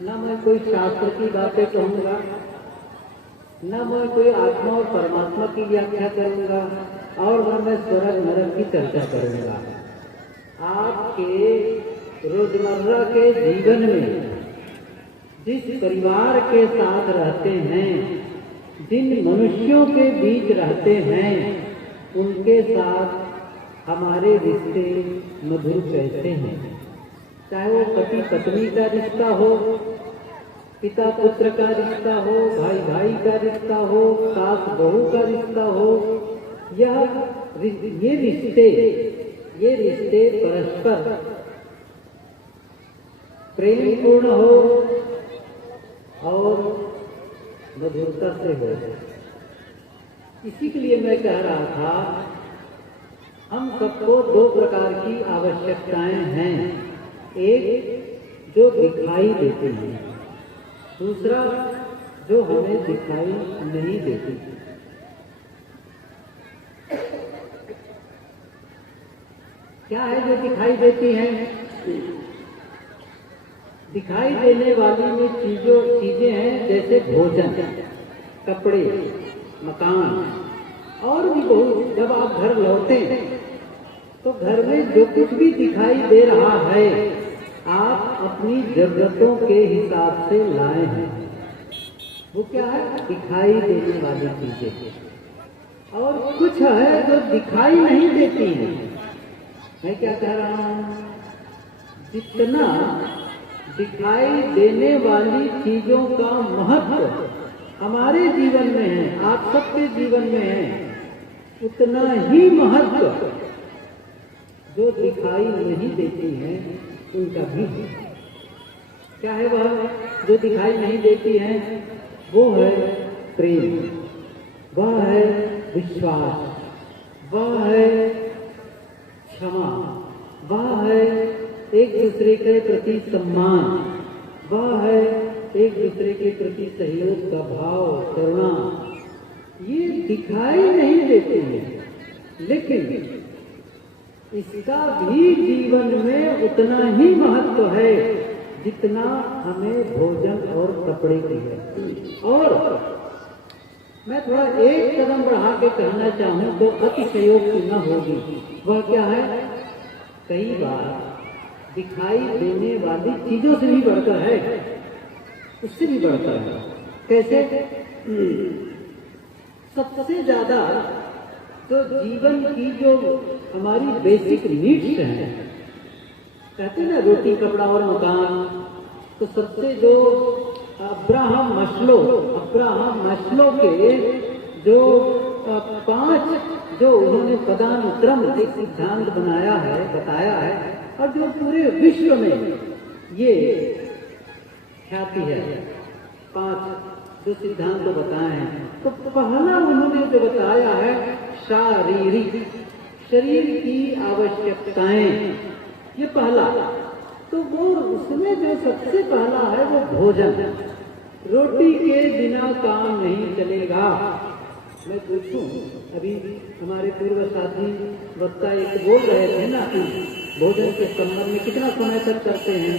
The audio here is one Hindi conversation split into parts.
न मैं कोई शास्त्र की बातें कहूँगा, न मैं कोई आत्मा और परमात्मा की व्याख्या करूँगा, और न मैं स्वर्ग नरक की चर्चा करूँगा। आपके रोजमर्रा के जीवन में जिस परिवार के साथ रहते हैं, जिन मनुष्यों के बीच रहते हैं, उनके साथ हमारे रिश्ते मधुर कैसे हैं। चाहे वो पति पत्नी का रिश्ता हो, पिता पुत्र का रिश्ता हो, भाई भाई का रिश्ता हो, सास बहू का रिश्ता हो, ये रिश्ते परस्पर प्रेम पूर्ण हो और मधुरता से हो। इसी के लिए मैं कह रहा था, हम सबको दो प्रकार की आवश्यकताएं हैं। एक जो दिखाई देती है, दूसरा जो हमें दिखाई नहीं देती। क्या है जो दिखाई देती है? दिखाई देने वाली में चीजें हैं, जैसे भोजन, कपड़े, मकान और भी बहुत। जब आप घर लौटे तो घर में जो कुछ भी दिखाई दे रहा है, आप अपनी जरूरतों के हिसाब से लाए हैं। वो क्या है? दिखाई देने वाली चीजें। और कुछ है जो दिखाई नहीं देती है। मैं क्या कह रहा हूं? जितना दिखाई देने वाली चीजों का महत्व हमारे जीवन में है, आप सबके जीवन में है, उतना ही महत्व जो दिखाई नहीं देती है उनका भी है। क्या है वह जो दिखाई नहीं देती है? वो है प्रेम, वह है विश्वास, वह है क्षमा, वह है एक दूसरे के प्रति सम्मान, वह है एक दूसरे के प्रति सहयोग का भाव, करुणा। ये दिखाई नहीं देते हैं, लेकिन इसका भी जीवन में उतना ही महत्व है जितना हमें भोजन और कपड़े की है। और मैं थोड़ा एक कदम बढ़ा के कहना चाहूं तो अतिशयोक्ति न होगी। वह क्या है? कई बार दिखाई देने वाली चीजों से भी बढ़कर है, उससे भी बढ़कर है। कैसे? सबसे ज्यादा तो जीवन की जो हमारी बेसिक नीड्स हैं, कहते हैं ना, रोटी कपड़ा और मकान, तो सबसे जो अब्राहम मस्लो के जो 5 जो उन्होंने पदानुक्रम एक सिद्धांत बनाया है, बताया है, और जो पूरे विश्व में ये ख्याति है, 5 जो सिद्धांत तो बताए हैं। तो पहला उन्होंने जो बताया है, शारीरिक, शरीर की आवश्यकताएं, ये पहला। तो वो उसमें जो सबसे पहला है वो भोजन। रोटी के बिना काम नहीं चलेगा। मैं पूछूं, अभी हमारे पूर्व साथी वक्ता एक बोल रहे थे ना, भोजन के संबंध में कितना समय तक करते हैं?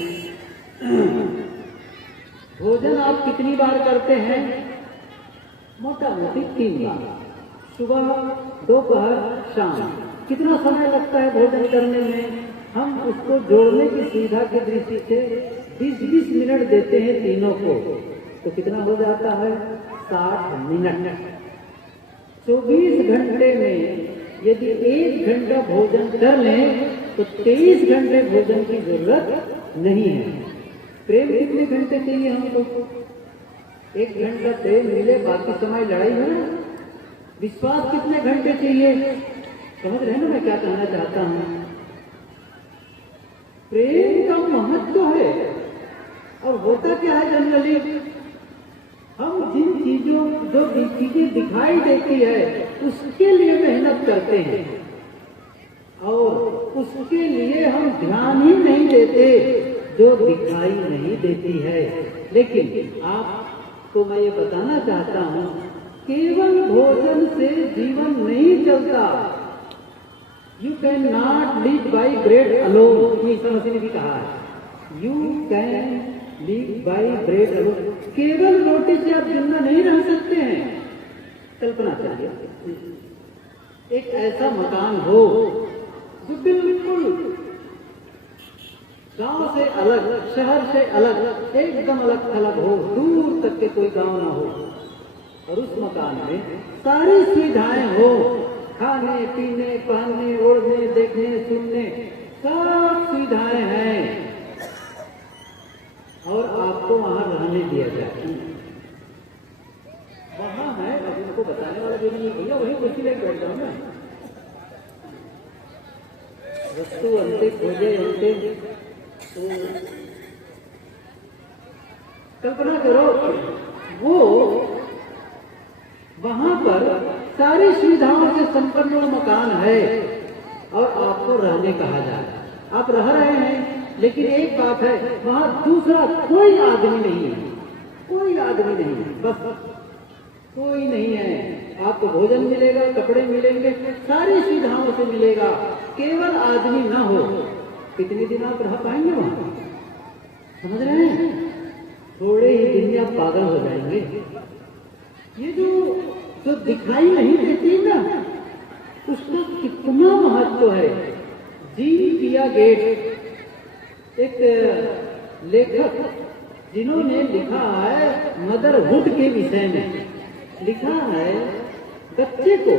भोजन आप कितनी बार करते हैं? मोटा मोटी 3 बार, सुबह, दोपहर, शाम। कितना समय लगता है भोजन करने में? हम उसको जोड़ने की सुविधा की दृष्टि से 20-20 मिनट देते हैं तीनों को, तो कितना हो जाता है? 60 मिनट। 24 घंटे में यदि 1 घंटा भोजन कर लें तो 23 घंटे भोजन की जरूरत नहीं है। प्रेम कितने घंटे चाहिए हमको? 1 घंटा प्रेम मिले, बाकी समय लड़ाई है ना। विश्वास कितने घंटे चाहिए? समझ रहे हैं ना मैं क्या कहना चाहता हूं? प्रेम का महत्व है। और होता क्या है जनरली, हम जिन चीजों जो चीजें दिखाई देती है उसके लिए मेहनत करते हैं, और उसके लिए हम ध्यान ही नहीं देते जो दिखाई नहीं देती है। लेकिन आपको मैं ये बताना चाहता हूं, केवल भोजन से जीवन नहीं चलता। You can not live by bread alone, ये ईसा मसीह ने भी कहा है। You can leave by bread alone, केवल रोटी से आप जिंदा नहीं रह सकते हैं। कल्पना करिए एक ऐसा मकान हो जो बिल्कुल गांव से अलग, शहर से अलग, एकदम अलग थलग हो, दूर तक के कोई गांव ना हो, और उस मकान में सारी सुविधाएं हो, खाने पीने, पहनने, ओढ़ने, देखने, सुनने, सब सुविधाएं हैं, और आपको वहां रहने दिया जाए। वहां है, अब उनको बताने वाला भी नहीं है, भैया वही कुर्सी लेकर बैठ जाओ ना, वस्तु अंते खोजे अंते। तो कल्पना करो वो वहां पर सारी सुविधाओं से संपन्न मकान है और आपको रहने कहा जाए, आप रह रहे हैं, लेकिन एक बात है, वहां दूसरा कोई आदमी नहीं है, कोई आदमी नहीं है, बस कोई नहीं है। आपको भोजन मिलेगा, कपड़े मिलेंगे, सारी सुविधाओं से मिलेगा, केवल आदमी ना हो। कितने दिन आप रह पाएंगे वहां? समझ रहे हैं? थोड़े ही दिन में आप पागल हो जाएंगे। ये जो दिखाई नहीं देती ना, उसका कितना महत्व है। जीन पिया गेट एक लेखक जिन्होंने लिखा है मदरहुड के विषय में, लिखा है बच्चे को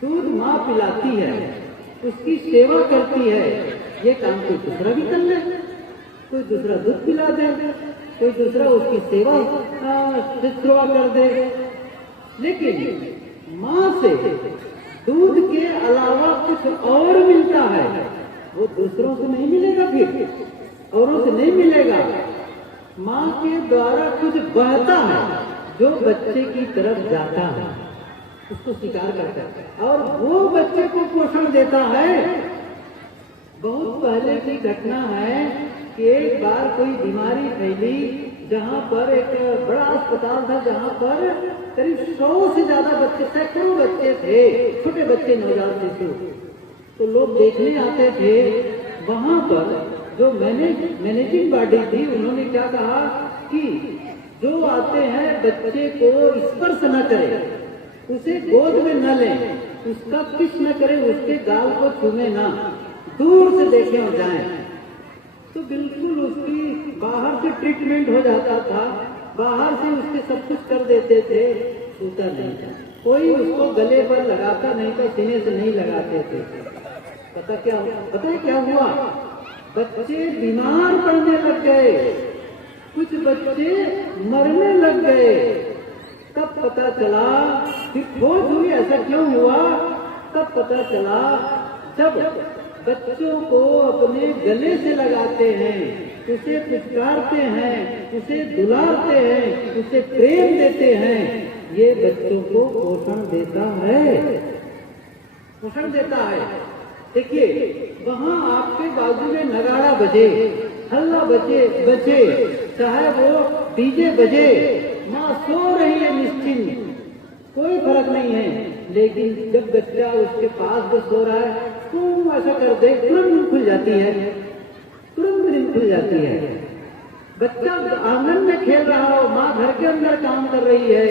दूध माँ पिलाती है, उसकी सेवा करती है, ये काम कोई दूसरा भी कर ले, कोई दूसरा दूध पिला दे, कोई दूसरा उसकी सेवा शुश्रूषा कर दे, लेकिन माँ से दूध के अलावा कुछ और मिलता है, वो दूसरों से नहीं मिलेगा, फिर औरों से नहीं मिलेगा। माँ के द्वारा कुछ बहता है जो बच्चे की तरफ जाता है, उसको स्वीकार करता है और वो बच्चे को पोषण देता है। बहुत पहले की घटना है कि एक बार कोई बीमारी फैली, जहाँ पर एक बड़ा अस्पताल था, जहाँ पर करीब 100 से ज्यादा बच्चे, सैकड़ों बच्चे थे, छोटे बच्चे, नवजात शिशु। तो लोग देखने आते थे। वहां पर जो मैनेजिंग बॉडी थी, उन्होंने क्या कहा कि जो आते हैं बच्चे को स्पर्श न करे, उसे गोद में न लें, उसका किस न करे, उसके गाल को छूने ना, दूर से देखें और जाएं। तो बिल्कुल उसकी बाहर से ट्रीटमेंट हो जाता था, बाहर से उसके सब कुछ कर देते थे, छूता नहीं था, कोई उसको गले पर लगाता नहीं था, सीने से नहीं लगाते थे। पता है क्या हुआ? बच्चे बीमार पड़ने लग गए, कुछ बच्चे मरने लग गए। तब पता चला, फिर खोज हुई ऐसा क्यों हुआ, तब पता चला जब बच्चों को अपने गले से लगाते हैं, उसे पुचकारते हैं, उसे दुलारते हैं, उसे प्रेम देते हैं, ये बच्चों को पोषण देता है, पोषण देता है। देखिए वहां आपके बाजू में नगाड़ा बजे, हल्ला बजे, चाहे वो डीजे बजे, माँ सो रही है निश्चिंत, कोई फर्क नहीं है। लेकिन जब बच्चा उसके पास में सो रहा है, तुम ऐसा कर दे, तुरंत नींद खुल जाती है, तुरंत नींद खुल जाती है। बच्चा आंगन में खेल रहा हो, माँ घर के अंदर काम कर रही है,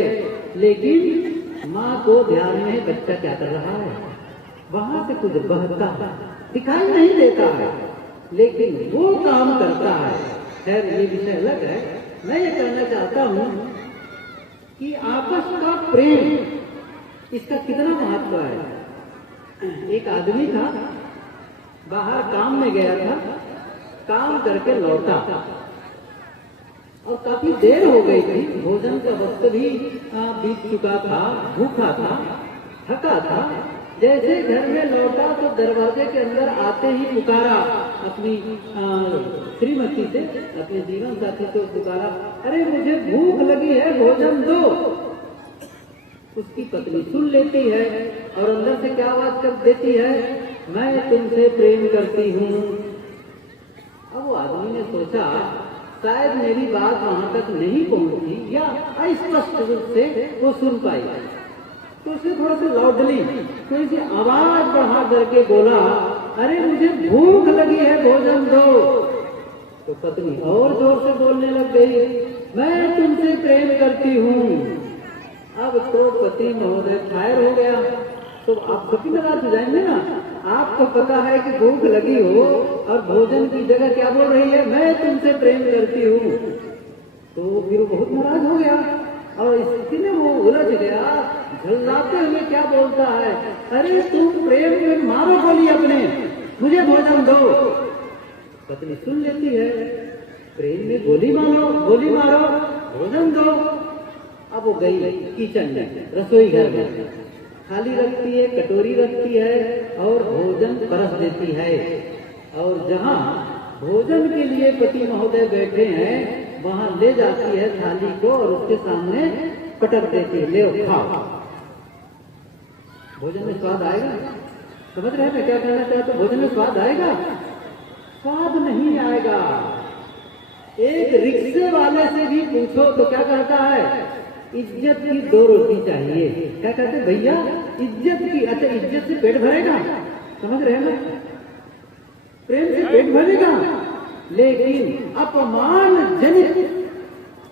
लेकिन माँ को ध्यान में बच्चा क्या कर रहा है, वहां से कुछ बहता है, दिखाई नहीं देता है, लेकिन वो काम करता है। खैर ये विषय अलग है। मैं ये कहना चाहता हूं कि आपस का प्रेम, इसका कितना महत्व है। एक आदमी था, बाहर काम में गया था, काम करके लौटा और काफी देर हो गई थी, भोजन का वक्त भी बीत चुका था, भूखा था, थका था। जैसे घर में लौटा तो दरवाजे के अंदर आते ही पुकारा अपनी श्रीमती से, अपने जीवन साथी को पुकारा, अरे मुझे भूख लगी है, भोजन दो। उसकी पत्नी सुन लेती है और अंदर से क्या आवाज कर देती है, मैं तुमसे प्रेम करती हूँ। अब वो आदमी ने सोचा शायद मेरी बात वहां तक नहीं पहुंची या अस्पष्ट रूप से वो सुन पाई, तो उसने थोड़ा सा लाउडली थोड़ी सी आवाज बढ़ा करके बोला, अरे मुझे भूख लगी है, भोजन दो। तो पत्नी और जोर से बोलने लग गई, मैं तुमसे प्रेम करती हूँ। अब तो पति महोदय फायर हो गया। तो आप सभी नाराज हो जाएंगे ना। आपको पता है कि भूख लगी हो और भोजन की जगह क्या बोल रही है, मैं तुमसे प्रेम करती हूँ। तो फिर वो बहुत नाराज हो गया और इसी में वो उलझ गया, झल्लाते हुए क्या बोलता है, अरे तुम प्रेम में मारो गोली अपने, मुझे भोजन दो। पत्नी सुन लेती है, प्रेम में गोली मारो भोजन दो। अब वो गई किचन में, रसोई घर में, थाली रखती है, कटोरी रखती है और भोजन परस देती है। और जहाँ भोजन के लिए पति महोदय बैठे हैं वहां ले जाती है थाली को और उसके सामने पटक देती है, ले खाओ। भोजन में स्वाद आएगा? समझ रहे हैं क्या कहना चाहते? तो भोजन में स्वाद आएगा? स्वाद नहीं आएगा। एक रिक्शे वाले से भी पूछो तो क्या कहता है, इज्जत की 2 रोटी चाहिए। क्या कहते भैया, इज्जत की। अच्छा, इज्जत से पेट भरेगा? समझ रहे हैं ना? प्रेम से पेट भरेगा, लेकिन अपमान जनित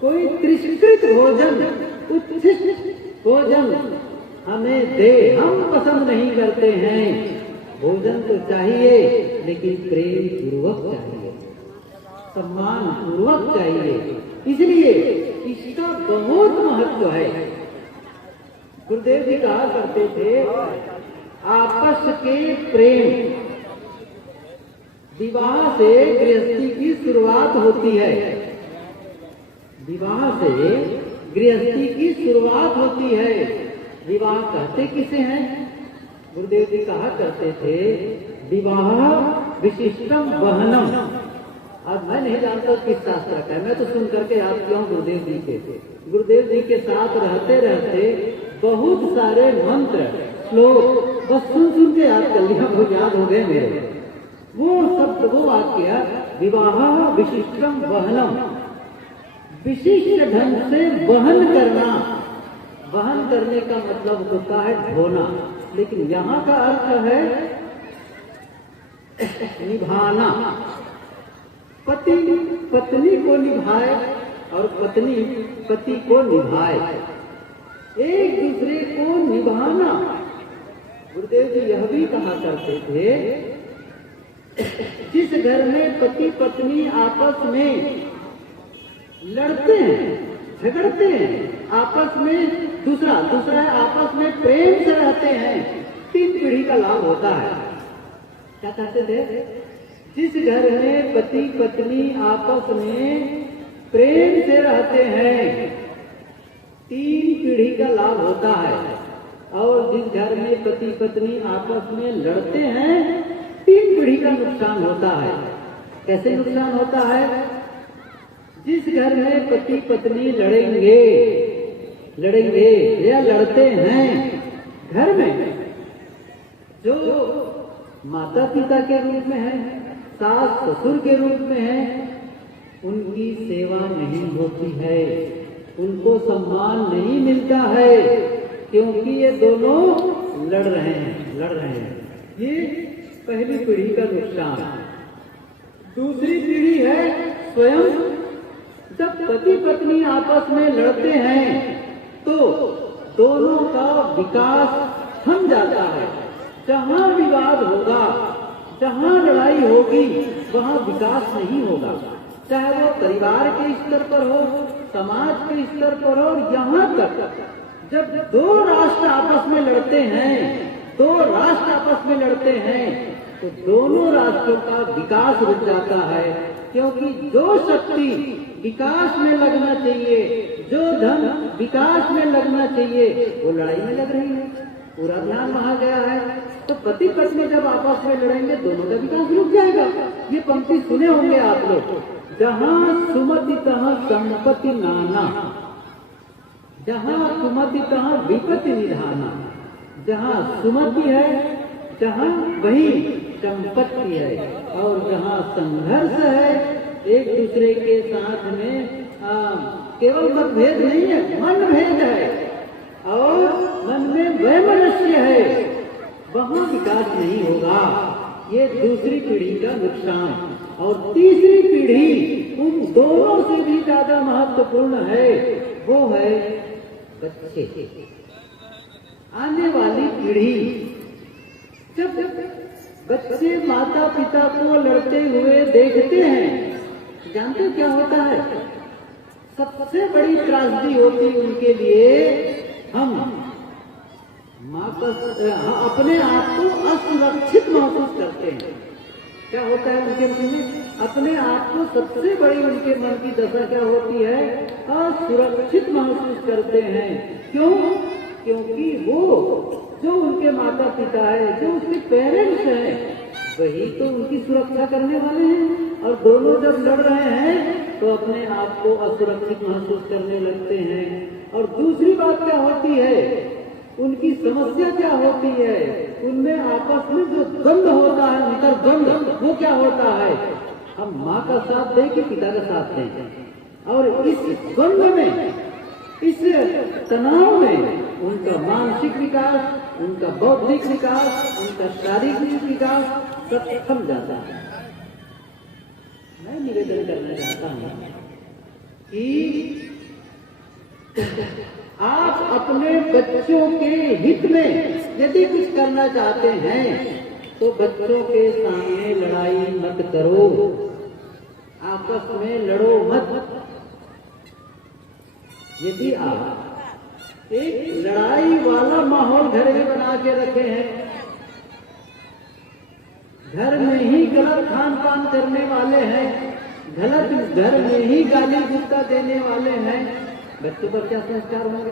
कोई तिरस्कृत भोजन, उच्छिष्ट भोजन हमें दे, हम पसंद नहीं करते हैं। भोजन तो चाहिए लेकिन प्रेम पूर्वक चाहिए, सम्मान पूर्वक चाहिए। इसलिए इसका बहुत महत्व है। गुरुदेव जी कहा करते थे, आपस के प्रेम, विवाह से गृहस्थी की शुरुआत होती है। विवाह से गृहस्थी की शुरुआत होती है। विवाह कहते किसे हैं? गुरुदेव जी कहा करते थे, विवाह विशिष्टम वहनम। अब मैं नहीं जानता किस शास्त्र का है, मैं तो सुन करके याद किया हूँ गुरुदेव जी के। गुरुदेव जी के साथ रहते रहते बहुत सारे मंत्र, श्लोक बस सुन के याद कर लिया, बहुत याद हो गए मेरे। वो शब्द, वो वाक्य, विवाह विशिष्टम वहनम, विशिष्ट ढंग से वहन करना। वहन करने का मतलब होता है ढोना, लेकिन यहाँ का अर्थ है निभाना। पति पत्नी को निभाए और पत्नी पति को निभाए, एक दूसरे को निभाना। गुरुदेव जी यह भी कहा करते थे, जिस घर में पति पत्नी आपस में लड़ते हैं, झगड़ते हैं, आपस में दूसरा आपस में प्रेम से रहते हैं, 3 पीढ़ी का लाभ होता है। क्या कहते थे? जिस घर में पति पत्नी आपस में प्रेम से रहते हैं, 3 पीढ़ी का लाभ होता है। और जिस घर में पति पत्नी आपस में लड़ते हैं, 3 पीढ़ी का नुकसान होता है। कैसे नुकसान होता है? जिस घर में पति पत्नी लड़ेंगे या लड़ते हैं, घर में जो माता पिता के रूप में है, सास ससुर के रूप में है, उनकी सेवा नहीं होती है, उनको सम्मान नहीं मिलता है, क्योंकि ये दोनों लड़ रहे हैं। ये पहली पीढ़ी का नुकसान। दूसरी पीढ़ी है स्वयं। जब पति पत्नी आपस में लड़ते हैं तो दोनों का विकास थम जाता है। जहां विवाद होगा, जहां लड़ाई होगी, वहां विकास नहीं होगा। चाहे वो परिवार के स्तर पर हो, समाज के स्तर पर हो, यहाँ तक जब 2 राष्ट्र आपस में लड़ते हैं तो दोनों राष्ट्रों का विकास रुक जाता है। क्योंकि जो शक्ति विकास में लगना चाहिए, जो धन विकास में लगना चाहिए, वो लड़ाई में लग रही है, पूरा ध्यान वहां गया है। तो पति पत्नी जब आपस में लड़ेंगे, दोनों का विकास रुक जाएगा। ये पंक्ति सुने होंगे आप लोग, जहां सुमति तहाँ संपत्ति नाना, जहां सुमति तहाँ विपत्ति निधाना। जहां सुमति है, जहां वही संपत्ति है, और जहां संघर्ष है, एक दूसरे के साथ में केवल मतभेद नहीं है, मन भेद है और मन में वैमनस्य है, वहां विकास नहीं होगा। ये दूसरी पीढ़ी का नुकसान। और तीसरी पीढ़ी पीढ़ी उन दोनों से भी ज्यादा महत्वपूर्ण है, वो है बच्चे। आने वाली पीढ़ी, जब बच्चे माता पिता को लड़ते हुए देखते हैं, जानते क्या होता है? सबसे बड़ी त्रासदी होती उनके लिए, हम अपने आप को असुरक्षित महसूस करते हैं। क्या होता है उनके मन में? अपने आप को सबसे बड़ी उनके मन की दशा क्या होती है? असुरक्षित महसूस करते हैं। क्यों? क्योंकि वो जो उनके माता पिता है, जो उसके पेरेंट्स हैं, वही तो उनकी सुरक्षा करने वाले हैं, और दोनों जब लड़ रहे हैं तो अपने आप को असुरक्षित महसूस करने लगते हैं। और दूसरी बात क्या होती है, उनकी समस्या क्या होती है? उनमें आपस में जो द्वंद्व होता है, अंतर्द्वंद, वो क्या होता है? हम माँ का साथ दें कि पिता का साथ दें? और इस द्वंद्व में, इस तनाव में उनका मानसिक विकास, उनका बौद्धिक विकास, उनका शारीरिक विकास सब थम जाता है। मैं निवेदन करना चाहता हूँ कि आप अपने बच्चों के हित में यदि कुछ करना चाहते हैं तो बच्चों के सामने लड़ाई मत करो, आपस में लड़ो मत। यदि आप एक लड़ाई वाला माहौल घर में बना के रखे हैं, घर में ही गलत खान पान करने वाले हैं, गलत घर में ही गाली गुस्सा देने वाले हैं, बच्चों पर क्या संस्कार होंगे?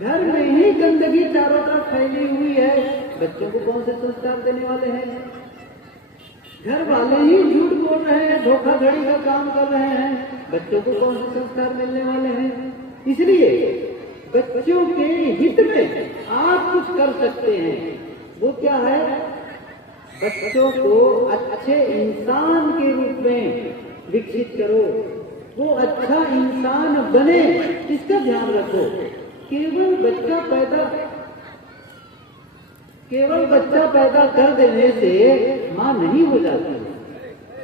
घर में ही गंदगी चारों तरफ फैली हुई है, बच्चों को कौन से संस्कार देने वाले हैं? घर वाले ही झूठ बोल रहे हैं, धोखाधड़ी का काम कर रहे हैं, बच्चों को कौन से संस्कार मिलने वाले हैं? इसलिए बच्चों के हित में आप कुछ कर सकते हैं। वो क्या है? बच्चों को अच्छे इंसान के रूप में विकसित करो, वो अच्छा इंसान बने, इसका ध्यान रखो। केवल बच्चा पैदा कर देने से माँ नहीं हो जाती,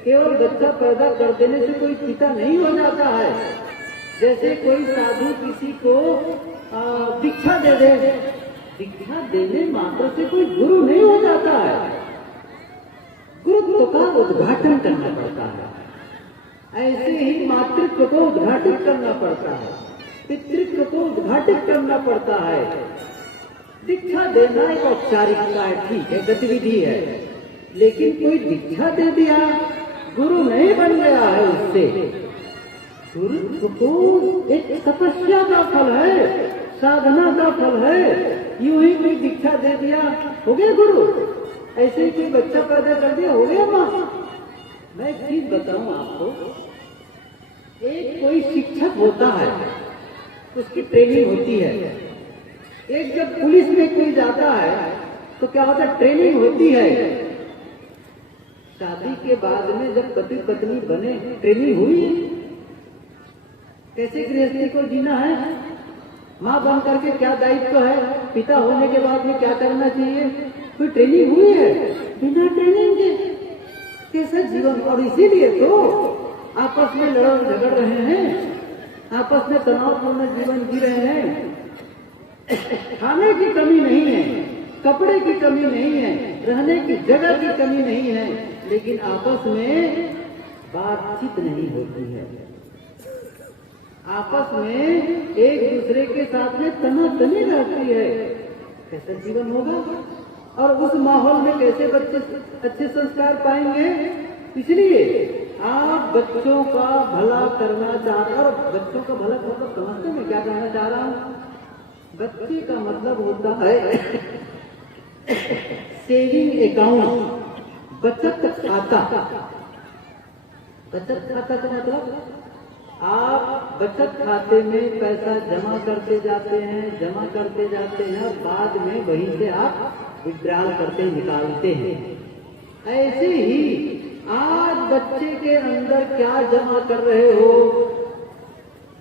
केवल बच्चा पैदा कर देने से कोई पिता नहीं हो जाता है। जैसे कोई साधु किसी को दीक्षा दे दे, दीक्षा देने मात्र से कोई गुरु नहीं हो जाता है, गुरुत्व का उद्घाटन करना पड़ता है। ऐसे ही मातृत्व को उद्घाटित करना पड़ता है, पितृत्व को उद्घाटित करना पड़ता है। दीक्षा देना एक औपचारिकता है, ठीक है, गतिविधि है, लेकिन कोई दीक्षा दे दिया, गुरु नहीं बन गया है उससे। गुरुत्व को एक तपस्या का फल है, साधना का फल है। यूं ही कोई दीक्षा दे दिया, हो गया गुरु। ऐसे ही कोई बच्चा पैदा कर दिया, हो गया माँ। मैं एक चीज बताऊं आपको, एक कोई शिक्षक होता है, उसकी ट्रेनिंग होती है। एक जब पुलिस में कोई जाता है तो क्या होता है? ट्रेनिंग होती है। शादी के बाद में जब पति पत्नी बने, ट्रेनिंग हुई है कैसे गृहस्थी को जीना है, माँ बन करके क्या दायित्व है, पिता होने के बाद में क्या करना चाहिए, कोई ट्रेनिंग हुई है? बिना ट्रेनिंग के कैसा जीवन? और इसीलिए तो आपस में लड़ झगड़ रहे हैं, आपस में तनावपूर्ण जीवन जी रहे हैं। खाने की कमी नहीं है, कपड़े की कमी नहीं है, रहने की जगह की कमी नहीं है, लेकिन आपस में बातचीत नहीं होती है, आपस में एक दूसरे के साथ में तनातनी रहती है। कैसा जीवन होगा? और उस माहौल में कैसे बच्चे अच्छे संस्कार पाएंगे? इसलिए आप बच्चों का भला करना चाहते हैं, और बच्चों का भला मतलब समझते मैं क्या कहना चाह रहा हूँ? बच्चे का मतलब होता है सेविंग अकाउंट, बचत खाता। बचत खाता का मतलब आप बचत खाते में पैसा जमा करते जाते हैं और बाद में वहीं से आप विड्रॉल करते निकालते हैं। ऐसे ही आज बच्चे के अंदर क्या जमा कर रहे हो?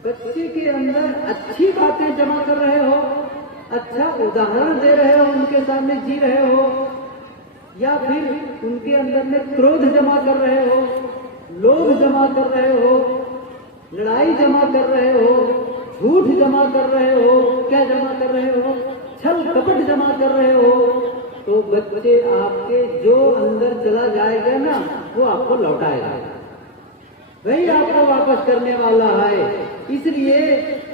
बच्चे के अंदर अच्छी बातें जमा कर रहे हो, अच्छा उदाहरण दे रहे हो, उनके सामने जी रहे हो, या फिर उनके अंदर में क्रोध जमा कर रहे हो, लोभ जमा कर रहे हो, लड़ाई जमा कर रहे हो, झूठ जमा कर रहे हो, क्या जमा कर रहे हो, छल कपट जमा कर रहे हो, तो बच्चे आपके जो अंदर चला जाएगा ना वो आपको लौटाएगा, वही आपको वापस करने वाला है। इसलिए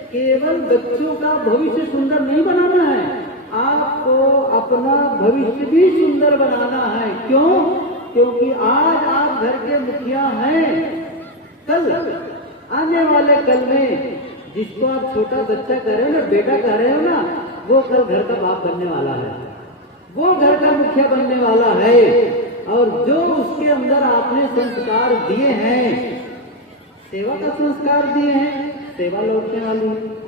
केवल बच्चों का भविष्य सुंदर नहीं बनाना है, आपको अपना भविष्य भी सुंदर बनाना है। क्यों? क्योंकि आज आप घर के मुखिया हैं, कल आने वाले कल में जिसको आप छोटा बच्चा कह रहे हो ना, बेटा कह रहे हो ना, वो कल घर का बाप बनने वाला है, वो घर का मुखिया बनने वाला है। और जो उसके अंदर आपने संस्कार दिए हैं, सेवा का संस्कार दिए हैं, सेवा लौटने वाली है।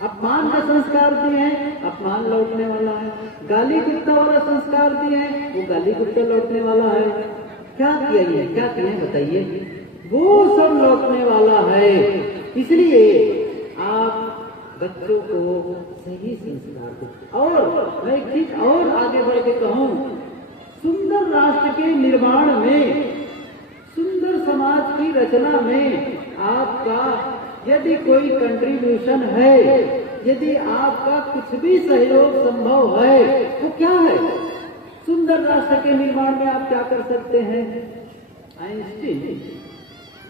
अपमान का संस्कार दिए हैं, अपमान लौटने वाला है। गाली गुस्सा वाला संस्कार दिए हैं, वो गाली गुस्सा लौटने वाला है। क्या किया ये, क्या किया बताइए, वो सब लौटने वाला है। इसलिए आप बच्चों को सही संस्कार दो। और मैं एक चीज और आगे बढ़ के कहूं, सुंदर राष्ट्र के निर्माण में, सुंदर समाज की रचना में आपका यदि कोई कंट्रीब्यूशन है, यदि आपका कुछ भी सहयोग संभव है, तो क्या है? सुंदर राष्ट्र के निर्माण में आप क्या कर सकते हैं? आइंस्टीन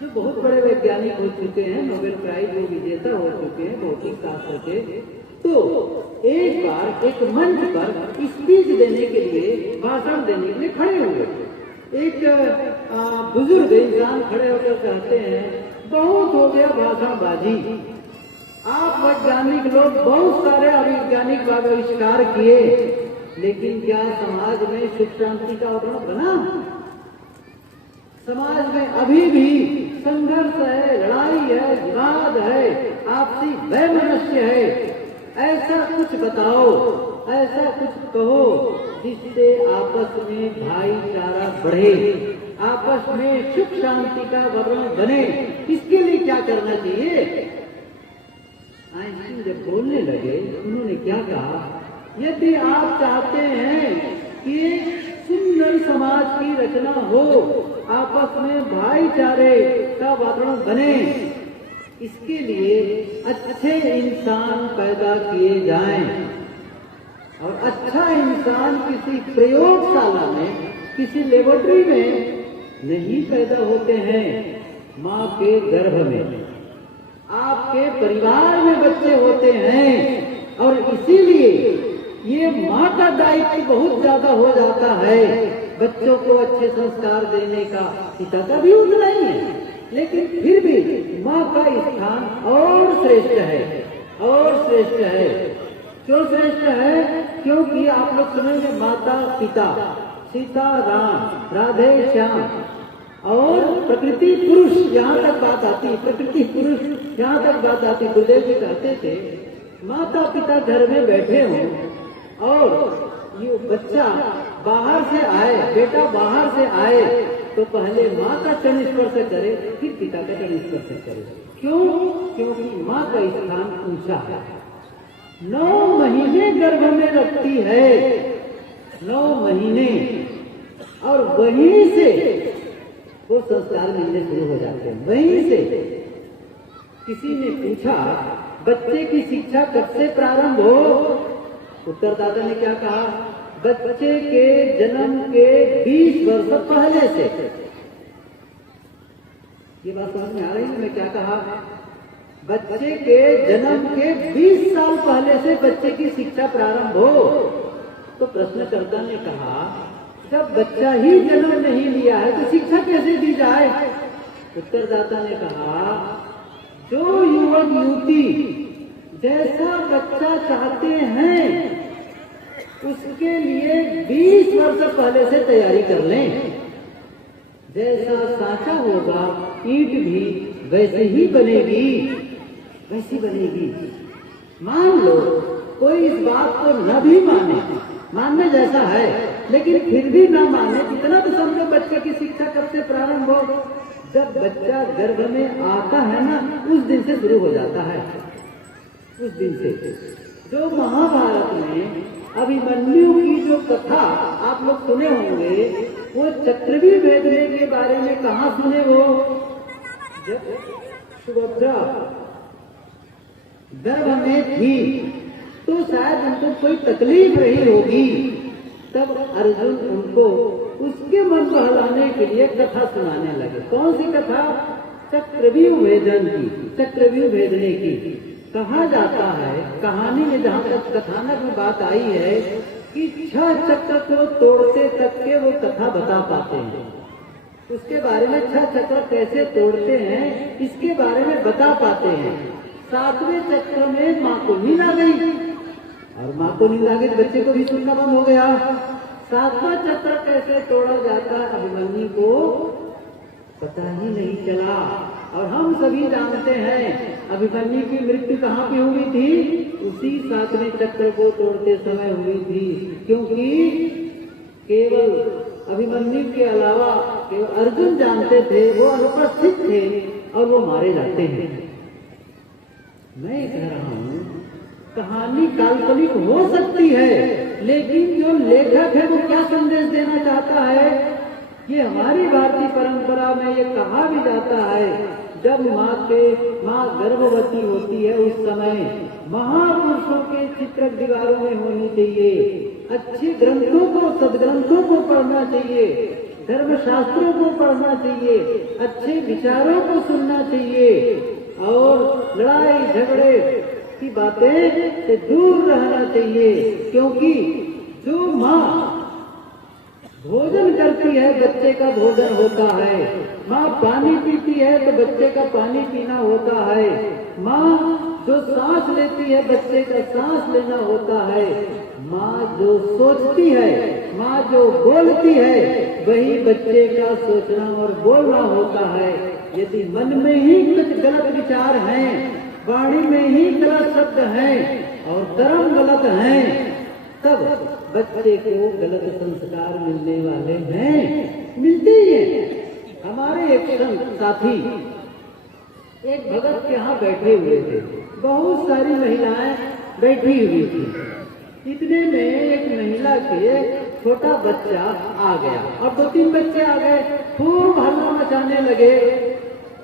जो बहुत बड़े वैज्ञानिक हो चुके हैं, नोबेल प्राइज जो विजेता हो चुके हैं भौतिक शास्त्र के, तो एक बार एक मंच पर स्पीच देने के लिए, भाषण देने के लिए खड़े हुए। एक बुजुर्ग इंसान खड़े होकर कहते हैं, बहुत हो गया भाषणबाजी, आप वैज्ञानिक लोग बहुत सारे अवैज्ञानिक आविष्कार किए, लेकिन क्या समाज में सुख शांति का वातावरण बना? समाज में अभी भी संघर्ष है, लड़ाई है, विवाद है, आपसी वैमनस्य है। ऐसा कुछ बताओ, ऐसा कुछ कहो जिससे आपस में भाईचारा बढ़े, आपस में सुख शांति का वातावरण बने। इसके लिए क्या करना चाहिए? आइंस्टीन जब बोलने लगे, उन्होंने क्या कहा, यदि आप चाहते हैं कि सुंदर समाज की रचना हो, आपस में भाईचारे का वातावरण बने, इसके लिए अच्छे इंसान पैदा किए जाएं। और अच्छा इंसान किसी प्रयोगशाला में, किसी लेबोरेटरी में नहीं पैदा होते हैं, माँ के गर्भ में, आपके परिवार में बच्चे होते हैं। और इसीलिए ये माँ का दायित्व बहुत ज्यादा हो जाता है, बच्चों को अच्छे संस्कार देने का। पिता का भी उतना ही है, लेकिन फिर भी माँ का स्थान और श्रेष्ठ है, और श्रेष्ठ है। क्यों श्रेष्ठ है? क्योंकि आप लोग सुनेंगे, माता पिता, सीता राम, राधे श्याम, और प्रकृति पुरुष, यहाँ तक बात आती, प्रकृति पुरुष यहाँ तक बात आती। गुरुदेव जी कहते थे, माता पिता घर में बैठे हों और ये बच्चा बाहर से आए, बेटा बाहर से आए, तो पहले माँ का चरण स्पर्श करे, फिर पिता का चरण स्पर्श करे। क्यों? क्योंकि माँ का स्थान ऊंचा है। 9 महीने गर्भ में रखती है, 9 महीने, और वहीं से वो संस्कार मिलने शुरू हो जाते हैं। वहीं से किसी ने पूछा, बच्चे की शिक्षा कब से प्रारंभ हो? उत्तरदाता ने क्या कहा, बच्चे के जन्म के 20 वर्ष पहले से। ये बात समझ में आ रही है मैं क्या कहा? बच्चे के जन्म के 20 साल पहले से बच्चे की शिक्षा प्रारंभ हो। तो प्रश्नकर्ता ने कहा, जब बच्चा ही जन्म नहीं लिया है तो शिक्षा कैसे दी जाए? उत्तरदाता ने कहा, जो युवक युवती जैसा बच्चा चाहते हैं उसके लिए 20 वर्ष पहले से तैयारी कर लें। जैसा सांचा होगा, ईंट भी वैसे ही बनेगी, वैसी बनेगी। मान लो कोई इस बात को न भी माने, मानने जैसा है, लेकिन फिर भी ना माने, इतना तो समझो बच्चे की शिक्षा कब से प्रारंभ हो? जब बच्चा गर्भ में आता है ना, उस दिन से शुरू हो जाता है। उस दिन से जो महाभारत में अभिमन्यु की जो कथा आप लोग सुने होंगे, वो चक्रव्यूह भेदने के बारे में कहाँ सुने वो? जब सुभद्रा गर्भ में थी तो शायद उनको कोई तकलीफ रही होगी, तब अर्जुन उनको उसके मन बहलाने के लिए कथा सुनाने लगे। कौन सी कथा? चक्रव्यूह भेदन की, चक्रव्यूह भेदने की। कहा जाता है कहानी में, जहाँ तक कथानक में बात आई है कि 6 चक्र को तोड़ते तक के वो कथा बता पाते हैं। उसके बारे में 6 चक्र कैसे तोड़ते हैं इसके बारे में बता पाते हैं। 7वें चक्र में माँ को नींद आ गई, और माँ को नींद आ गई तो बच्चे को भी सुनना बंद हो गया। 7वां चक्र कैसे तोड़ा जाता अभिमन्यु को पता ही नहीं चला। और हम सभी जानते हैं अभिमन्यु की मृत्यु कहाँ पे हुई थी? उसी 7वें चक्र को तोड़ते समय हुई थी, क्योंकि केवल अभिमन्यु के अलावा केवल अर्जुन जानते थे, वो अनुपस्थित थे और वो मारे जाते हैं। मैं कह रहा हूँ कहानी काल्पनिक हो सकती है, लेकिन जो लेखक है वो क्या संदेश देना चाहता है? ये हमारी भारतीय परंपरा में ये कहा भी जाता है, जब माँ गर्भवती होती है उस समय महापुरुषों के चित्र दीवारों में होनी चाहिए, अच्छे ग्रंथों को, सदग्रंथों को पढ़ना चाहिए, धर्मशास्त्रों को पढ़ना चाहिए, अच्छे विचारों को सुनना चाहिए, और लड़ाई झगड़े की बातें से दूर रहना चाहिए। क्योंकि जो माँ भोजन करती है बच्चे का भोजन होता है, माँ पानी पीती है तो बच्चे का पानी पीना होता है, माँ जो सांस लेती है बच्चे का सांस लेना होता है, माँ जो सोचती है, माँ जो बोलती है, वही बच्चे का सोचना और बोलना होता है। यदि मन में ही कुछ गलत विचार हैं, वाणी में ही गलत शब्द हैं और कर्म गलत हैं, तब बच्चे को गलत संस्कार मिलने वाले हैं, मिलते ही हैं। हमारे एक संत साथी एक भगत के यहाँ बैठे हुए थे, बहुत सारी महिलाएं बैठी हुई थी। इतने में एक महिला के छोटा बच्चा आ गया और 2-3 बच्चे आ गए, खूब हल्ला मचाने लगे।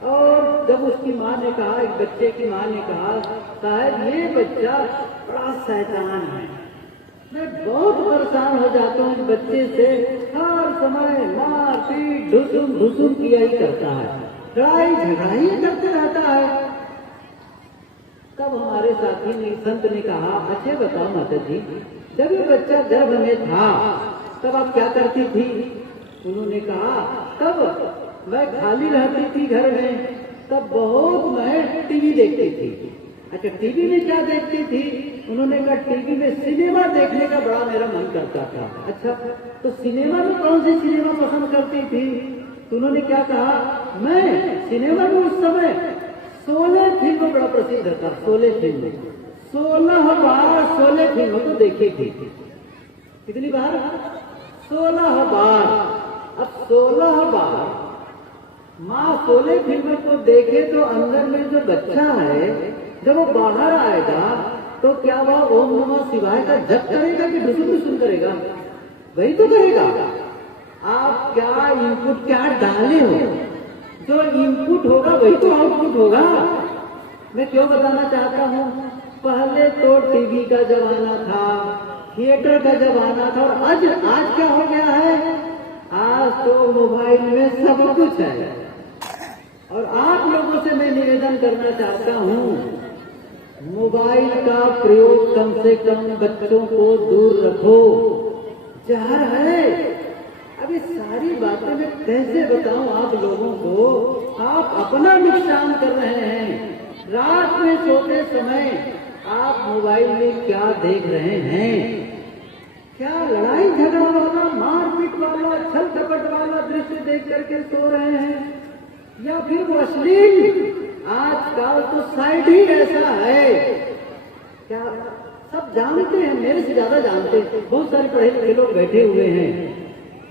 और जब उसकी माँ ने कहा, एक बच्चे की माँ ने कहा, शायद ये बच्चा बड़ा शैतान है, मैं बहुत परेशान हो जाता हूँ इस बच्चे से, हर समय मार पीट ढुसुम किया ही करता है, लड़ाई झगड़ा ही करते रहता है। तब हमारे साथी ने, संत ने कहा, अच्छा बताओ माता जी, जब ये बच्चा गर्भ में था तब आप क्या करती थी? उन्होंने कहा, तब मैं खाली रहती थी घर में, तब बहुत मैं टीवी देखती थी। अच्छा, टीवी में क्या देखती थी? उन्होंने कहा, टीवी में सिनेमा देखने का बड़ा मेरा मन करता था। अच्छा, तो सिनेमा में कौन सी सिनेमा पसंद करती थी? तो उन्होंने क्या कहा, मैं सिनेमा में उस समय 16 फिल्म बड़ा प्रसिद्ध था, 16 फिल्म, 16 बार 16 फिल्म तो देखी थी। कितनी बार? 16 बार। अब 16 बार माँ 16 फिल्म को देखे तो अंदर में जो बच्चा है, जब वो बाहर आएगा तो क्या वह ओम नमः शिवाय का जप करेगा कि ढुसुम करेगा? वही तो करेगा। आप क्या इनपुट क्या डाले हो, जो इनपुट होगा वही तो आउटपुट होगा। मैं क्यों बताना चाहता हूँ, पहले तो टीवी का जमाना था, थिएटर का जमाना था, और आज क्या हो गया है? आज तो मोबाइल में सब कुछ है। और आप लोगों से मैं निवेदन करना चाहता हूँ, मोबाइल का प्रयोग कम से कम बच्चों को दूर रखो। जहर है। अब ये सारी बातें मैं कैसे बताऊं आप लोगों को? आप अपना नुकसान कर रहे हैं। रात में सोते समय आप मोबाइल में क्या देख रहे हैं? क्या लड़ाई झगड़ा वाला, मारपीट वाला, छल कपट वाला दृश्य देख करके सो रहे हैं, या फिर वो अश्लील? आजकल तो साइड ही ऐसा है। क्या सब जानते हैं, मेरे से ज्यादा जानते हैं, बहुत सारे पढ़े लिखे लोग बैठे हुए हैं।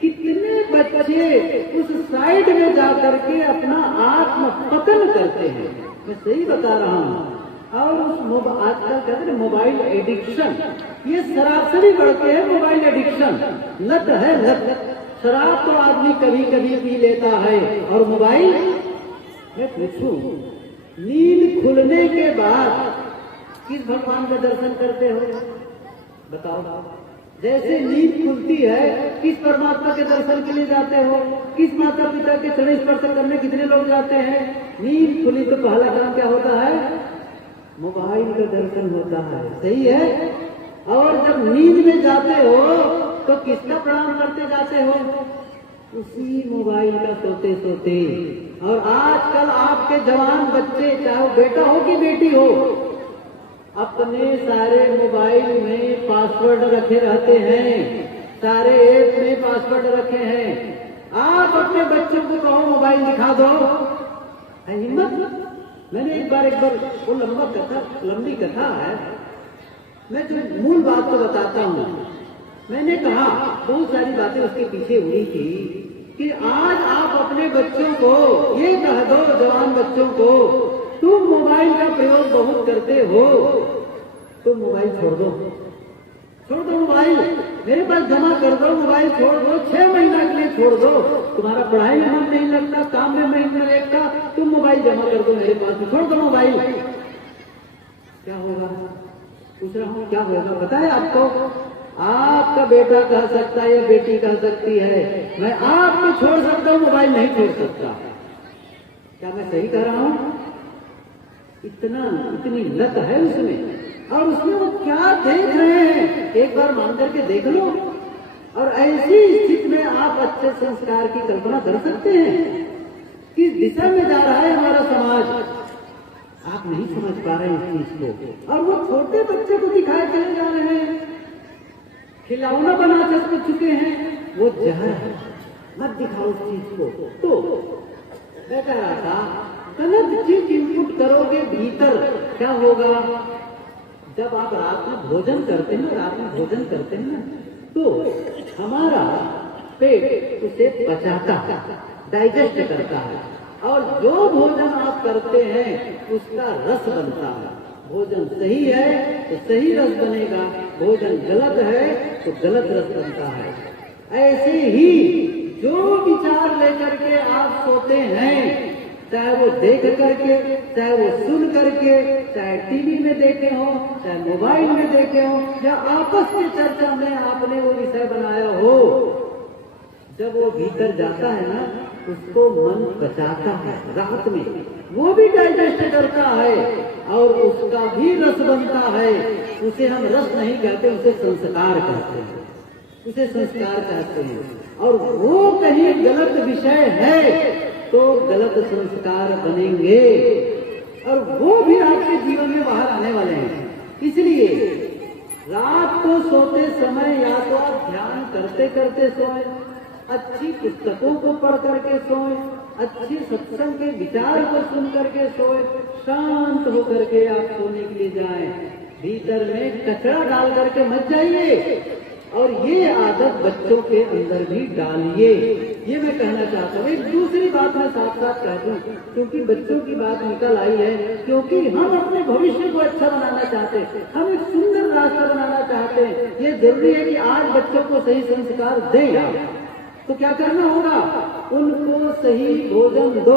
कितने बच्चे उस साइड में जाकर के अपना आत्म पतन करते हैं, मैं सही बता रहा हूँ। और उस आजकल कहते हैं मोबाइल एडिक्शन, ये सरासरी बढ़ के है मोबाइल एडिक्शन, लत है लत। शराब तो आदमी कभी कभी पी लेता है, और मोबाइल, मैं पूछूं, नींद खुलने के बाद किस भगवान का दर्शन करते हो? बताओ। जैसे नींद खुलती है, किस परमात्मा के दर्शन के लिए जाते हो? किस माता पिता के चरण स्पर्श करने कितने लोग जाते हैं? नींद खुली तो पहला काम क्या होता है? मोबाइल का दर्शन होता है, सही है। और जब नींद में जाते हो तो किसका प्रणाम करते जाते हो? उसी मोबाइल का सोते सोते। और आजकल आपके जवान बच्चे, चाहे वो बेटा हो कि बेटी हो, अपने सारे मोबाइल में पासवर्ड रखे रहते हैं, सारे ऐप में पासवर्ड रखे हैं। आप अपने बच्चों को कहो मोबाइल दिखा दो, है हिम्मत? मैंने एक बार वो लंबी कथा है, मैं जो मूल बात तो बताता हूँ। मैंने कहा, बहुत सारी बातें उसके पीछे हुई थी कि आज आप अपने बच्चों को ये कह दो, जवान बच्चों को, तुम मोबाइल का प्रयोग बहुत करते हो, तुम मोबाइल छोड़ दो मोबाइल, मेरे पास जमा कर दो, मोबाइल छोड़ दो, 6 महीना के लिए छोड़ दो, तुम्हारा पढ़ाई में मन नहीं लगता, काम में मन नहीं लगता, तुम मोबाइल जमा कर दो मेरे पास, छोड़ दो मोबाइल। क्या होगा? पूछ रहा हूँ, क्या होगा पता है आपको? आपका बेटा कह सकता है या बेटी कह सकती है, मैं आपको छोड़ सकता हूँ, मोबाइल नहीं छोड़ सकता। क्या मैं सही कह रहा हूँ? इतनी लत है उसमें, और उसमें वो क्या देख रहे हैं एक बार मान करके देख लो। और ऐसी स्थिति में आप अच्छे संस्कार की कल्पना कर सकते हैं? किस दिशा में जा रहा है हमारा समाज, आप नहीं समझ पा रहे हैं इस चीज को। और वो छोटे बच्चे को दिखाए चले जा रहे हैं, खिलौना बना चुके हैं, वो जहर है, मत दिखाओ उस चीज को। तो मैं कह रहा था, गलत चीज इनपुट करोगे भीतर, क्या होगा? जब आप रात में भोजन करते हैं ना, तो हमारा पेट उसे पचाता है, डाइजेस्ट करता है, और जो भोजन आप करते हैं उसका रस बनता है। भोजन सही है तो सही रस बनेगा, भोजन गलत है तो गलत रस बनता है। ऐसे ही जो विचार लेकर के आप सोते हैं, चाहे वो देख करके, चाहे वो सुन करके, चाहे टीवी में देखे हो, चाहे मोबाइल में देखे हो, या आपस की चर्चा में आपने वो विषय बनाया हो, जब वो भीतर जाता है ना, उसको मन बचाता है, रात में वो भी डाइजेस्ट करता है और उसका भी रस बनता है। उसे हम रस नहीं कहते, उसे संस्कार कहते हैं, उसे संस्कार कहते हैं। और वो कहीं गलत विषय है तो गलत संस्कार बनेंगे, और वो भी आपके जीवन में बाहर आने वाले हैं। इसलिए रात को सोते समय या तो आप ध्यान करते करते सोए, अच्छी पुस्तकों को पढ़ करके सोए, अच्छे सत्संग के विचार को सुन करके सोए, शांत होकर के आप सोने के लिए जाएं। भीतर में कचरा डाल करके मत जाइए, और ये आदत बच्चों के अंदर भी डालिए। ये मैं कहना चाहता हूँ। एक दूसरी बात मैं साथ साथ कह दूं, क्योंकि बच्चों की बात निकल आई है, क्योंकि हम अपने भविष्य को अच्छा बनाना चाहते हैं, हम एक सुंदर रास्ता बनाना चाहते हैं। ये जरूरी है कि आज बच्चों को सही संस्कार दें। तो क्या करना होगा? उनको सही भोजन दो।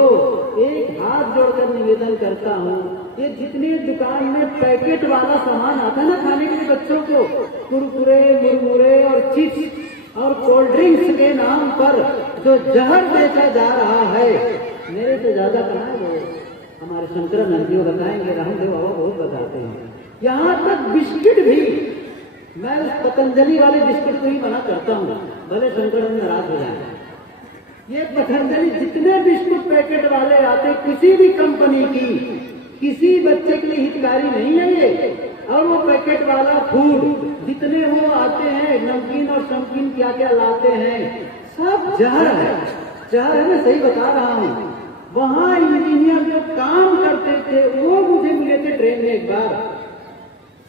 एक हाथ जोड़कर निवेदन करता हूँ, ये जितने दुकान में पैकेट वाला सामान आता है ना खाने के लिए बच्चों को, कुरकुरे, मुरमुरे और चिप्स और कोल्ड ड्रिंक्स के नाम पर जो जहर बेचा जा रहा है, मेरे से ज्यादा कहाँ है वो हमारे शंकरानंद जी बताएंगे, रामदेव बाबा बहुत बताते हैं। यहाँ तक बिस्किट भी, मैं उस पतंजलि वाले बिस्किट को ही मना करता हूँ, भले शंकरानंद नाराज हो जाए। ये पतंजलि जितने बिस्कुट पैकेट वाले आते, किसी भी कंपनी की, किसी बच्चे के लिए हितकारी नहीं है ये। और वो पैकेट वाला फूड जितने वो आते हैं, नमकीन और शमकीन क्या क्या लाते हैं, सब जहर है। जहर है, मैं सही बता रहा हूँ। वहाँ इंजीनियर जो काम करते थे वो मुझे मिले थे ट्रेन में एक बार,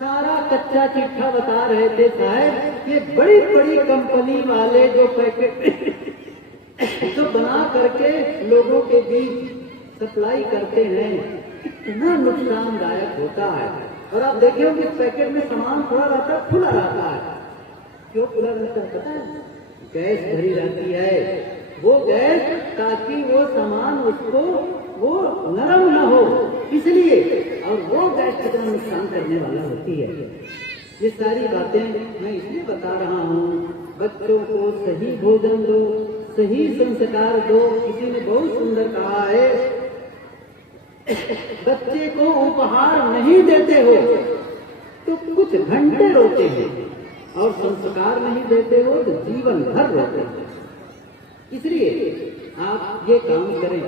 सारा कच्चा चिट्ठा बता रहे थे, साहब ये बड़ी बड़ी कंपनी वाले जो पैकेट जो बना करके लोगों के बीच सप्लाई करते हैं, कितना नुकसानदायक होता है। और आप देखे होंगे पैकेट में सामान थोड़ा रहता है, खुला रहता है। क्यों खुला रहता है पता है? गैस भरी रहती है, वो गैस ताकि वो सामान उसको वो नरम न हो, इसलिए, और वो गैस कितना नुकसान करने वाला होती है। ये सारी बातें मैं इसलिए बता रहा हूँ, बच्चों को सही भोजन दो, सही संस्कार दो। किसी ने बहुत सुंदर कहा है, बच्चे को उपहार नहीं देते हो तो कुछ घंटे रोते हैं, और संस्कार नहीं देते हो तो जीवन भर रोते हैं। इसलिए आप ये काम करें।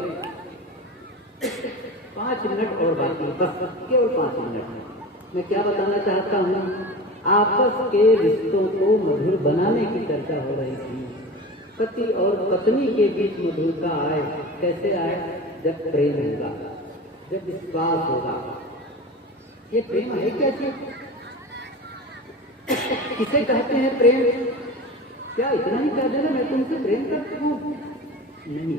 5 मिनट और बाकी, बस केवल 5 मिनट। मैं क्या बताना चाहता हूँ, आपस के रिश्तों को मधुर बनाने की चर्चा हो रही थी। पति और पत्नी के बीच मधुरता आए, कैसे आए? जब प्रेम होगा, जब विश्वास होगा। ये प्रेम है क्या चीज? किसे कहते हैं प्रेम? क्या इतना ही कह देना मैं तुमसे प्रेम करती हूँ? नहीं,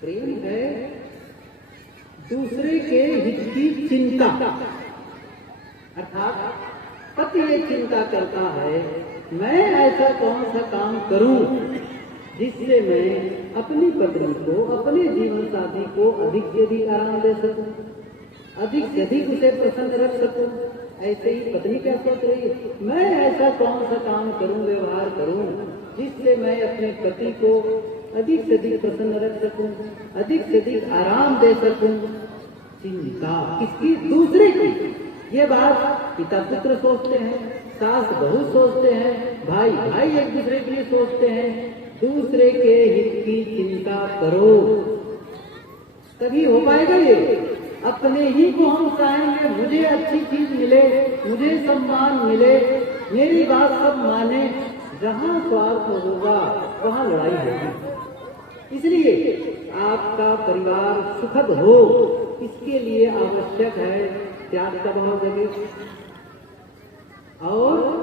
प्रेम है दूसरे के हित की चिंता। अर्थात पति ये चिंता करता है, मैं ऐसा कौन सा काम करूं जिससे मैं अपनी पत्नी को, अपने जीवन साथी को अधिक से अधिक आराम दे सकूं, अधिक से अधिक उसे प्रसन्न रख सकूं। ऐसे ही पत्नी क्या सोच रही है, मैं ऐसा कौन सा काम करूं, व्यवहार करूं जिससे मैं अपने पति को अधिक से अधिक प्रसन्न रख सकूं, अधिक से अधिक आराम दे सकूं। चिंता किसकी? दूसरे की। ये बात पिता पुत्र सोचते हैं, सास बहू सोचते हैं, भाई भाई एक दूसरे के लिए सोचते हैं। दूसरे के हित की चिंता करो, तभी हो पाएगा ये। अपने ही को हम चाहेंगे मुझे अच्छी चीज मिले, मुझे सम्मान मिले, मेरी बात सब माने, जहां स्वार्थ होगा वहां लड़ाई होगी। इसलिए आपका परिवार सुखद हो, इसके लिए आवश्यक है त्याग का भाव जगे, और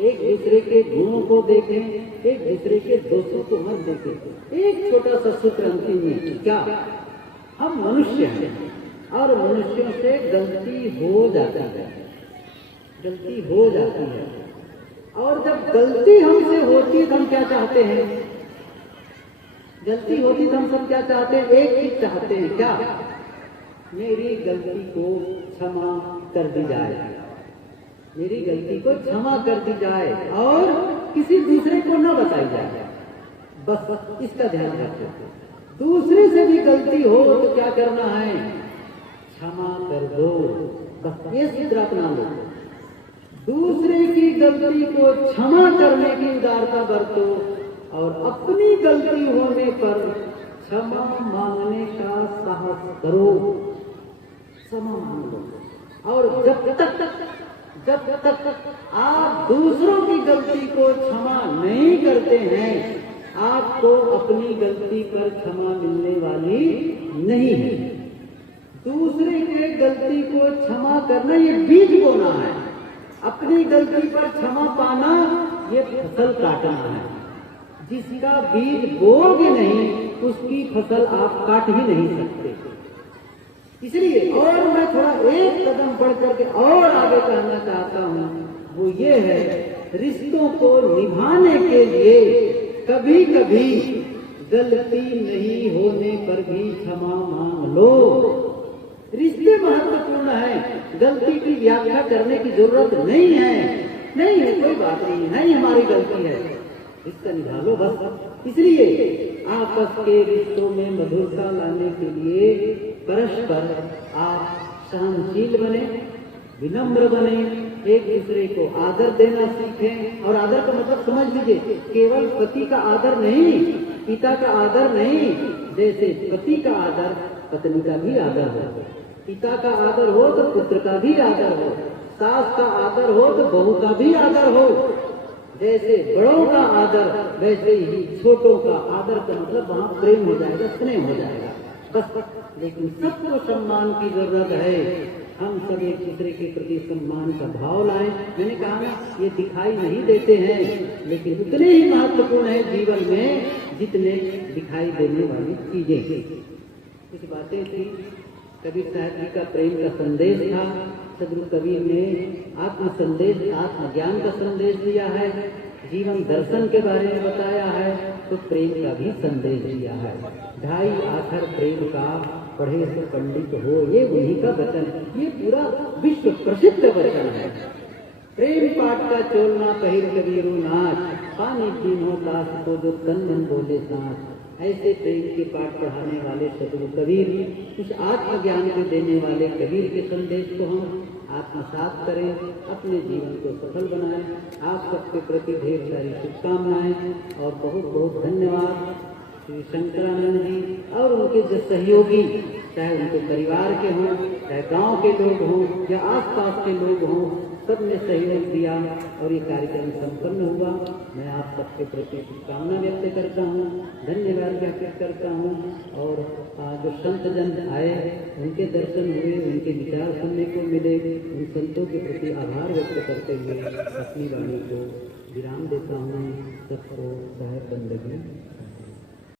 एक दूसरे के गुणों को देखें, एक दूसरे के दोषों को मत देखें। एक छोटा सा सूत्र अंतिम में, क्या हम मनुष्य हैं और मनुष्यों से गलती हो जाती है, गलती हो जाती है। और जब गलती हमसे होती है तो हम क्या चाहते हैं? गलती होती तो हम सब क्या चाहते हैं? एक चीज चाहते हैं, क्या? मेरी गलती को क्षमा कर दी जाए, मेरी गलती को क्षमा कर दी जाए और किसी दूसरे को न बताई जाए। बस इसका ध्यान रखो। दूसरे से भी गलती हो तो क्या करना है? क्षमा कर दो, बस ये सूत्र अपना लो। दूसरे की गलती को क्षमा करने की उदारता बरतो और अपनी गलती होने पर क्षमा मांगने का साहस करो। क्षमा मांगो। और जब तक आप दूसरों की गलती को क्षमा नहीं करते हैं, आपको अपनी गलती पर क्षमा मिलने वाली नहीं है। दूसरे के गलती को क्षमा करना ये बीज बोना है, अपनी गलती पर क्षमा पाना ये फसल काटना है। जिसका बीज बोओगे नहीं उसकी फसल आप काट ही नहीं सकते। इसलिए और मैं थोड़ा एक कदम बढ़ करके और आगे कहना चाहता हूँ, वो ये है, रिश्तों को निभाने के लिए कभी कभी गलती नहीं होने पर भी क्षमा मांग लो। रिश्ते महत्वपूर्ण है, गलती की व्याख्या करने की जरूरत नहीं है। नहीं है, कोई बात नहीं है, हमारी गलती है, रिश्ता निभा लो बस। इसलिए आपस के रिश्तों में मधुरता लाने के लिए परस्पर आप सहनशील बने, विनम्र बने, एक दूसरे को आदर देना सीखें। और आदर का मतलब समझ लीजिए, केवल पति का आदर नहीं, पिता का आदर नहीं। जैसे पति का आदर पत्नी का भी आदर हो, पिता का आदर हो तो पुत्र का भी आदर हो, सास का आदर हो तो बहू का भी आदर हो। जैसे बड़ों का आदर वैसे ही छोटों का आदर का मतलब वहाँ प्रेम हो जाएगा, स्नेह हो जाएगा बस। लेकिन सबको सम्मान की जरूरत है, हम सब एक दूसरे के प्रति सम्मान का भाव लाएं। मैंने कहा ना, ये दिखाई नहीं देते हैं लेकिन उतने ही महत्वपूर्ण है जीवन में जितने दिखाई देने वाली चीजें। कुछ बातें थी, कबीर साहब जी का प्रेम का संदेश था। सदगुरु कबीर ने आत्म संदेश, आत्मज्ञान का संदेश दिया है। जीवन दर्शन के बारे में बताया है, तो प्रेम का भी संदेश दिया है। ढाई आखर प्रेम का पढ़े तो पंडित हो, ये उन्हीं का वचन, ये पूरा विश्व प्रसिद्ध वचन है। प्रेम पाठ का चोलना पहिर कबीरो नाच, पानी पीनो दास को जो तन मन बोले सांस। ऐसे प्रेम के पाठ पढ़ाने वाले सदगुरु कबीर, उस आत्मज्ञान को देने वाले कबीर के संदेश को हम आत्मसात करें, अपने जीवन को सफल बनाएं। आप सबके प्रति ढेर सारी शुभकामनाएं और बहुत बहुत धन्यवाद। श्री शंकरानंद जी और उनके जो सहयोगी, चाहे उनके परिवार के हों, चाहे गांव के लोग हों या आसपास के लोग हों, सबने सहयोग दिया और ये कार्यक्रम संपन्न हुआ। मैं आप सबके प्रति शुभकामना व्यक्त करता हूँ, धन्यवाद व्यक्त करता हूँ। और जो संत जन आए, उनके दर्शन हुए, उनके विचार सुनने को मिले, उन संतों के प्रति आभार व्यक्त करते हुए अपनी वाणी को विराम देता हूँ। सबको साहेब बंदगी।